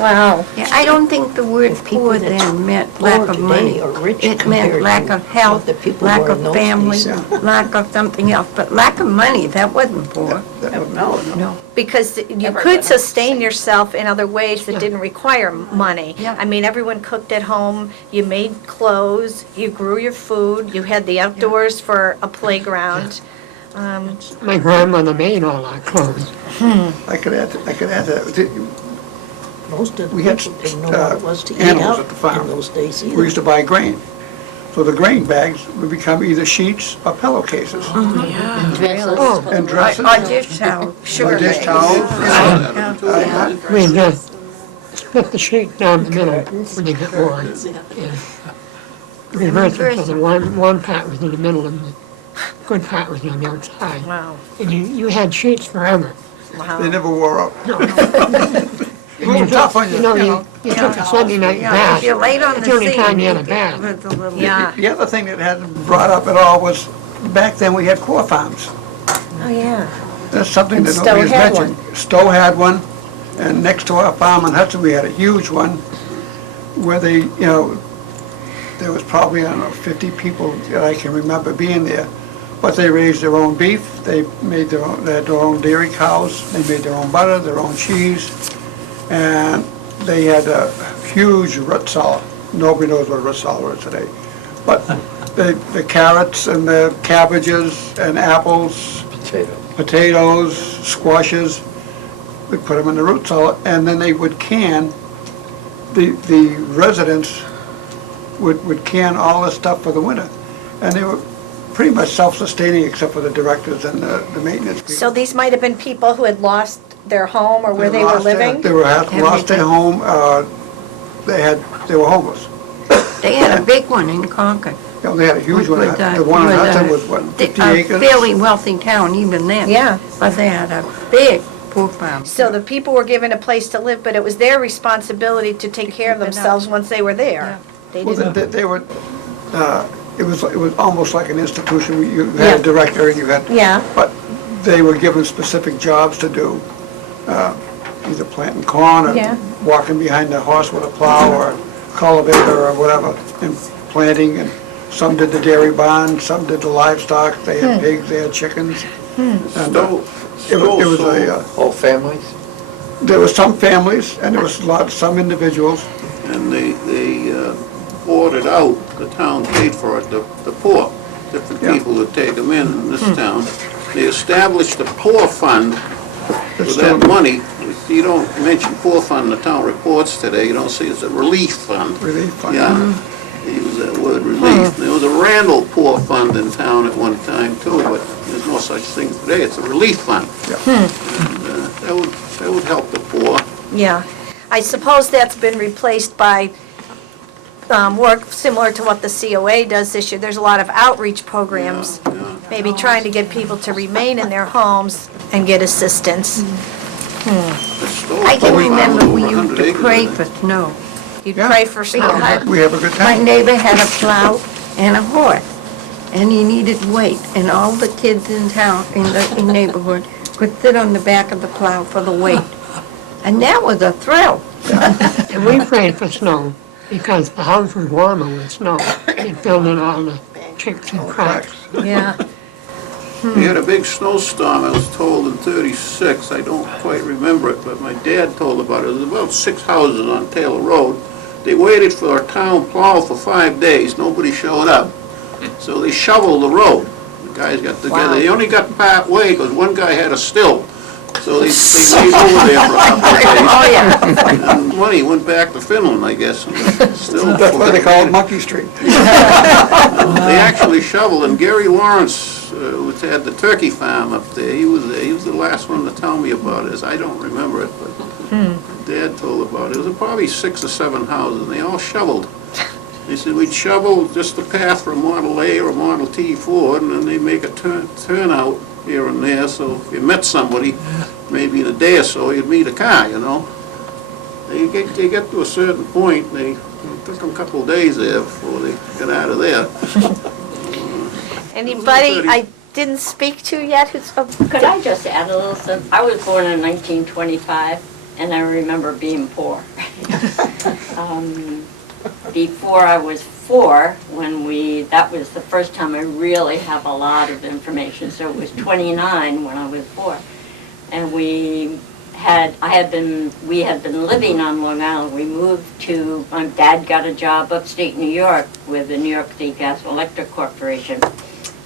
Wow. Yeah, I don't think the word poor then meant lack of money. It meant lack of health, lack of family, lack of something else. But lack of money, that wasn't poor. No. Because you could sustain yourself in other ways that didn't require money. Yeah. I mean, everyone cooked at home, you made clothes, you grew your food, you had the outdoors for a playground. My grandmother made all our clothes. I could add to that. Most of the We had people didn't know what it was to eat animals out at the farm. in those days We either. used to buy grain. So the grain bags would become either sheets or pillowcases. And dresses. Or dish towel. Or dish towels. We just split the sheet down the middle when you get warm. And reverse it, so the one part was in the middle and the good part was on the outside. Wow. And you had sheets forever. They never wore out. A little tough on you. You took a Sunday night bath. If you're late on the It's the only scene, time you had a it bath. was a little... Yeah. The other thing that hadn't brought up at all was, back then we had core farms. Oh, yeah. That's something And that Stow nobody has had mentioned. Stow had one, and next to our farm in Hudson, we had a huge one where they, there was probably, 50 people that I can remember being there. But they raised their own beef, they had their own dairy cows, they made their own butter, their own cheese, and they had a huge root cellar. Nobody knows what a root cellar is today. But the carrots and the cabbages and apples, potatoes, squashes, we put them in the root cellar, and then they would can, the residents would can all this stuff for the winter. And they were pretty much self-sustaining except for the directors and the maintenance people. So these might have been people who had lost their home or where they were living? They lost their home, they were homeless. They had a big one in Concord. They had a huge one. With, The one in with, Hudson was what, 50 A acres? fairly wealthy town even then. Yeah. But they had a big poor farm. So the people were given a place to live, but it was their responsibility to take care of keep it up. themselves once they were there. They Well, didn't, they were, it was almost like an institution. You had a director and you had, yeah, but they were given specific jobs to do, either planting corn Yeah. or walking behind the horse with a plow or cultivator or whatever, and planting, and some did the dairy barn, some did the livestock, they had pigs, they had chickens. And it was a, Whole families? there were some families, and there was some individuals. And they ordered out, the town paid for it, the poor, different Yeah. people that take them in this town. They established a poor fund that with still- that money. You don't mention poor fund in the town reports today, you don't see it's a relief fund. Relief fund. Yeah, they use that word relief. There was a Randall Poor Fund in town at one time too, but there's no such thing today, it's a relief fund. Yeah. And that would help the poor. yeah. I suppose that's been replaced by work similar to what the COA does this year. There's a lot of outreach programs maybe trying to get people to remain in their homes and get assistance. I can remember we used to pray for snow. You'd pray for snow. We have a good My time. neighbor had a plow and a horse, and he needed weight, and all the kids in town, in the neighborhood, could sit on the back of the plow for the weight. And that was a thrill. And we prayed for snow because the house was warmer with snow. It filled in all the chips and cracks. Yeah. We had a big snowstorm, I was told, in '36. I don't quite remember it, but my dad told about it. There was about 6 houses on Taylor Road. They waited for our town plow for 5 days. Nobody showed up. So they shoveled the road. The guys got together. They only got part way because one guy had a still. So they laid over there for a couple of days. Oh, yeah. And money went back to Finland, I guess. And still, That's why they call it Monkey Street. they actually shoveled, and Gary Lawrence, who had the turkey farm up there, he was there. He was the last one to tell me about it. I don't remember it, but Dad told about it. It was probably 6 or 7 houses, and they all shoveled. They said we'd shovel just the path for a Model A or a Model T Ford, and then they make a turnout here and there, so if you met somebody, maybe in a day or so, you'd meet a car, you know. They get to a certain point, it took them a couple of days there before they got out of there. Anybody I didn't speak to yet who's... Could I just add a little something? I was born in 1925, and I remember being poor. Before I was 4, that was the first time I really have a lot of information. So it was 29 when I was 4. And we had been living on Long Island. We moved to, my dad got a job upstate New York with the New York State Gas and Electric Corporation.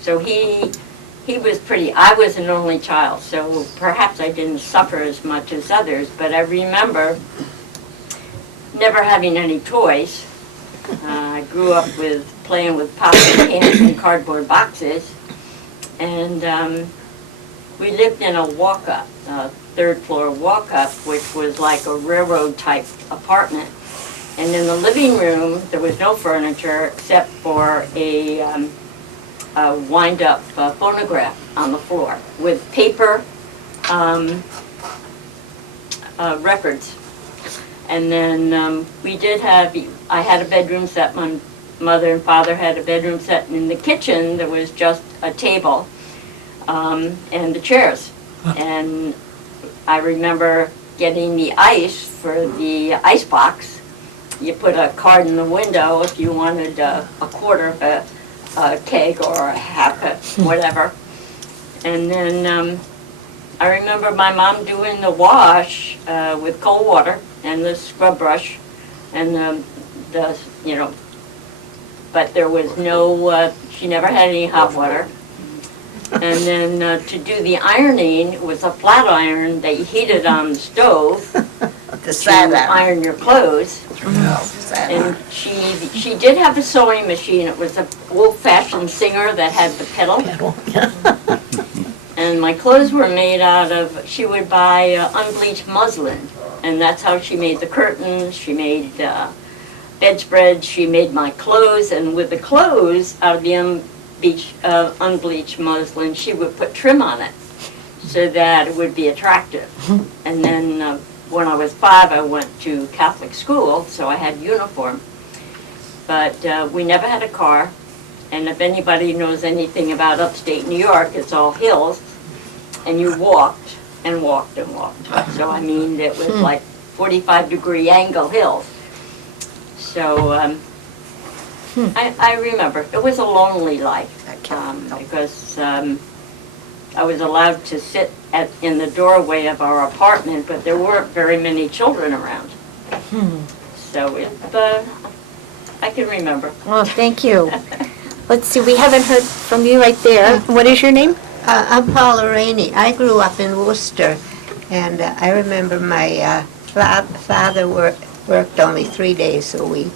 So he was I was an only child, so perhaps I didn't suffer as much as others, but I remember never having any toys. I grew up with playing with pots and pans and cardboard boxes, and we lived in a walk-up, a third-floor walk-up, which was like a railroad-type apartment. And in the living room, there was no furniture except for a wind-up phonograph on the floor with paper records. And then I had a bedroom set, my mother and father had a bedroom set, and in the kitchen there was just a table and the chairs. And I remember getting the ice for the ice box. You put a card in the window if you wanted a quarter of a keg or a half a whatever. And then I remember my mom doing the wash with cold water and the scrub brush and but there was no, she never had any hot water. And then to do the ironing, it was a flat iron that you heated on the stove to iron your clothes. And she did have a sewing machine. It was an old-fashioned Singer that had the pedal. And my clothes were made out of, she would buy unbleached muslin. And that's how she made the curtains, she made bedspreads, she made my clothes. And with the clothes out of the unbleached muslin, she would put trim on it so that it would be attractive. And then when I was 5, I went to Catholic school, so I had uniform. But we never had a car. And if anybody knows anything about upstate New York, it's all hills. And you walked and walked and walked. So, I mean, it was like 45-degree angle hills. So, I remember. It was a lonely life because I was allowed to sit in the doorway of our apartment, but there weren't very many children around. So, I can remember. Well, thank you. Let's see, we haven't heard from you right there. What is your name? I'm Paula Rainey. I grew up in Worcester, and I remember my father worked only 3 days a week.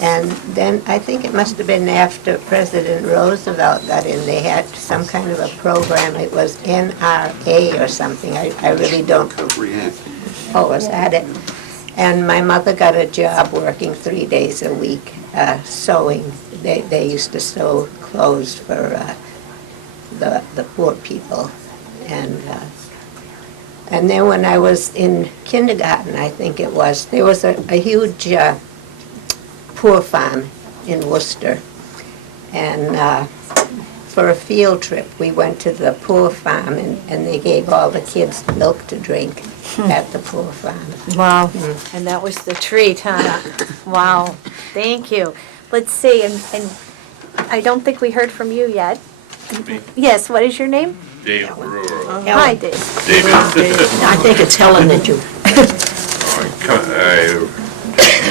And then I think it must have been after President Roosevelt got in, they had some kind of a program. It was NRA or something. I really don't. Oh, was that it? And my mother got a job working 3 days a week sewing. They used to sew clothes for the poor people. And then when I was in kindergarten, I think it was, there was a huge poor farm in Worcester. And for a field trip, we went to the poor farm, and they gave all the kids milk to drink at the poor farm. Wow, and that was the treat, huh? Wow, thank you. Let's see, and I don't think we heard from you yet. Yes, what is your name? Dave Brewer. Hi, Dave. David. I think it's Helen that you, I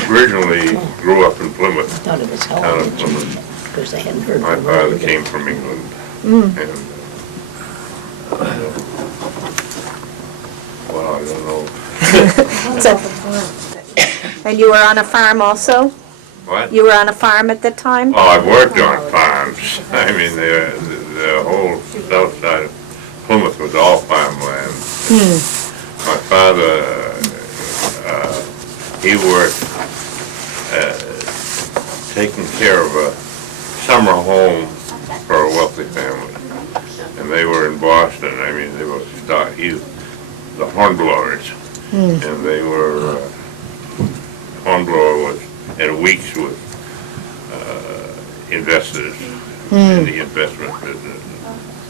originally grew up in Plymouth, thought it was town Helen of that you, Plymouth. because I hadn't heard My from her. father came from England. And, well, I don't know. And you were on a farm also? What? You were on a farm at the time? Oh, I've worked on farms. I mean, the whole south side of Plymouth was all farmland. My father, he worked taking care of a summer home for a wealthy family. And they were in Boston. I mean, they were the hornblowers. And they were, hornblower was at Weeks with investors in the investment business.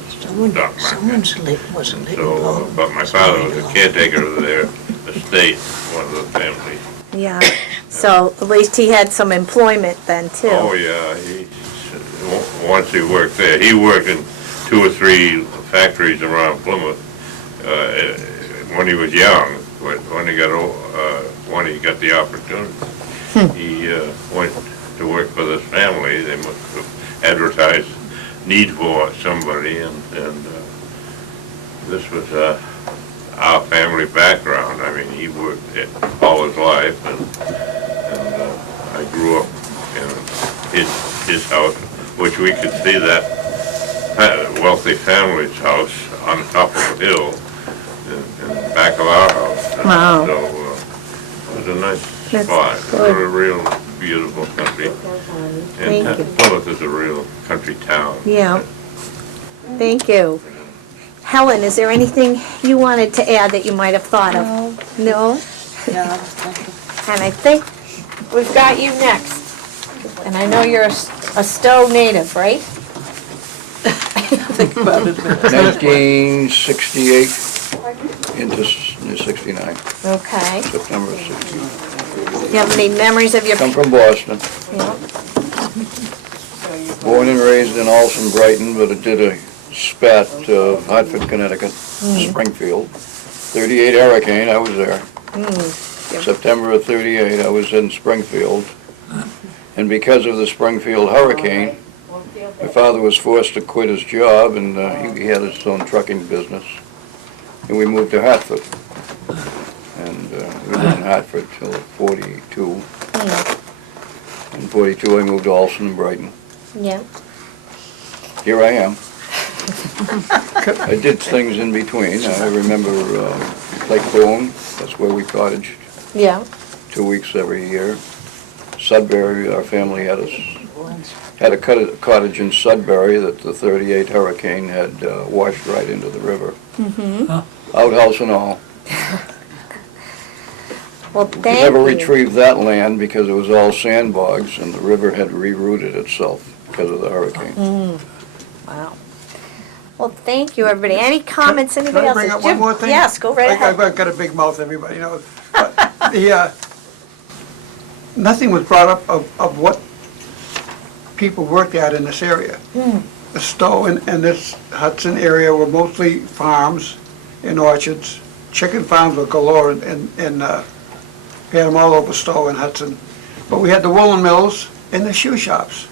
Stock market. Someone's was a little So, but my father was a caretaker of their estate, one of the families. Yeah, so at least he had some employment then, too. Oh, yeah, once he worked there, he worked in 2 or 3 factories around Plymouth when he was young. When he got old, when he got the opportunity, he went to work for this family. They must have advertised need for somebody, and this was our family background. I mean, he worked it all his life, and I grew up in his house, which we could see that wealthy family's house on top of a hill in the back of our house. Wow. So it was a nice That's spot. It good. was a real beautiful country. Thank And you. Plymouth is a real country town. Yeah. Thank you. Helen, is there anything you wanted to add that you might have thought of? No? And I think we've got you next. And I know you're a Stow native, right? Think about it. 1968 into 69, Okay. September of 69. Do you have any memories of your... Come from Boston, Yeah. born and raised in Alson, Brighton, but I did a spat of Hartford, Connecticut, Springfield. 38 hurricane, I was there. September of 38, I was in Springfield. And because of the Springfield hurricane, my father was forced to quit his job, and he had his own trucking business. And we moved to Hartford. And we lived in Hartford till 42. In 42, I moved to Alson and Brighton. Yeah. Here I am. I did things in between. I remember Lake Boone, that's where we cottaged Yeah. 2 weeks every year. Sudbury, our family had a cottage in Sudbury that the 38 hurricane had washed right into the river. Outhouse and all. Well, We thank never you. retrieved that land because it was all sandbogs and the river had rerouted itself because of the hurricane. Wow. Well, thank you, everybody. Any comments, anybody Can I else? bring up Jim? one more thing? Yes, go right ahead. I've got a big mouth, everybody knows. But nothing was brought up of what people worked at in this area. The Stow and this Hudson area were mostly farms and orchards. Chicken farms were galore, and we had them all over Stow and Hudson. But we had the woolen mills and the shoe shops.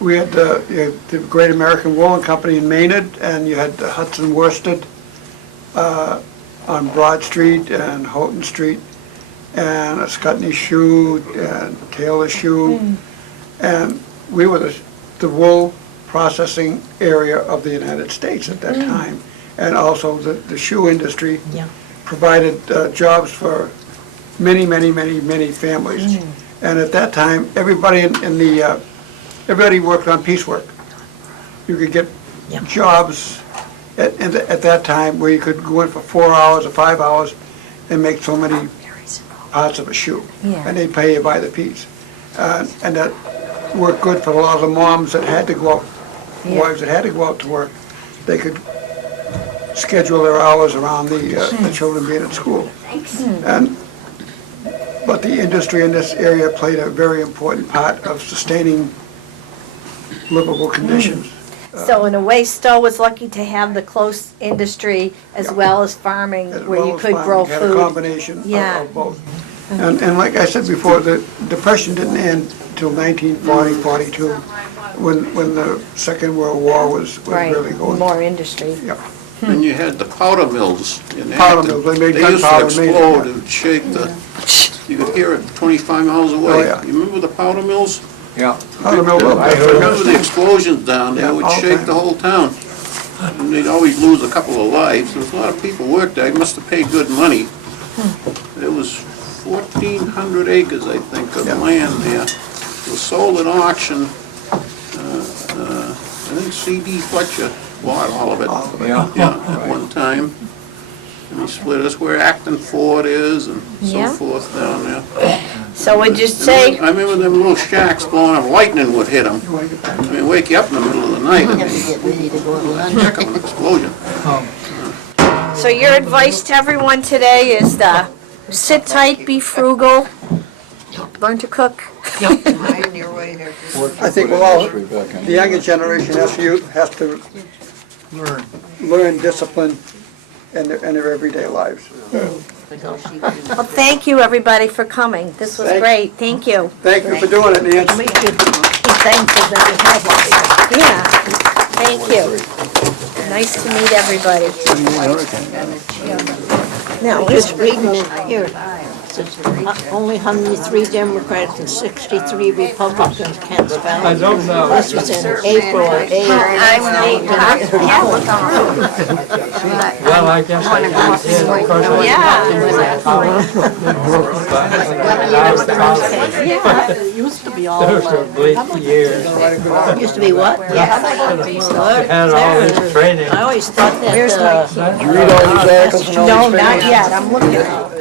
We had the Great American Woolen Company in Maynard, and you had the Hudson Worsted on Broad Street and Houghton Street, and a Scutney Shoe and Taylor Shoe. And we were the wool processing area of the United States at that time. And also the shoe industry provided jobs for many, many, many, many families. And at that time, everybody everybody worked on piecework. You could get jobs at that time where you could go in for 4 hours or 5 hours and make so many parts of a shoe. Yeah. And they pay you by the piece. And that worked good for a lot of the moms that had to go out, wives that had to go out to work. They could schedule their hours around the children being at school. But the industry in this area played a very important part of sustaining livable conditions. So in a way, Stow was lucky to have the close industry as well as farming, As where well you as could farming. grow Had a food. combination Yeah. of both. And like I said before, the Depression didn't end until 1940, 42, when the Second World War was Right, really going. more industry. Yeah. And you had the powder mills in Powder Acton. mills, they made They used to gunpowder, made it, explode yeah. and shake the, you could hear it 25 miles away. Oh, yeah. You remember the powder mills? Yeah. Powder mill, well, I remember the explosions down there Yeah, would all the shake time. the whole town. And they'd always lose a couple of lives. There was a lot of people worked there. They must have paid good money. There was 1,400 acres, I think, of land there. It was sold at auction. I think C.D. Fletcher bought all of it. Yeah. At one time. And he split us where Acton Ford is and so Yeah. forth down there. So would you say, I remember them little shacks blowing up, lightning would hit them. I mean, wake you up in the middle of the night. I mean, We need to go to lunch. check of an explosion. so your advice to everyone today is to sit tight, be frugal, learn to cook? I think the younger generation has to learn discipline in their everyday lives. Well, thank you, everybody, for coming. This was great. Thank you. Thank you for doing it, Nancy. We should be thankful that we have all this. Yeah, thank you. Nice to meet everybody. Now, Just reading it here. It says, only 103 Democrats and 63 Republicans can't spell. I don't know. This was in April or May. Well, I guess I did, of course, I Yeah, it used to be all, Those were bleak years. Used to be what? They had all this training. I always thought that, Did you read all these articles and all no, these not papers? yet. I'm looking.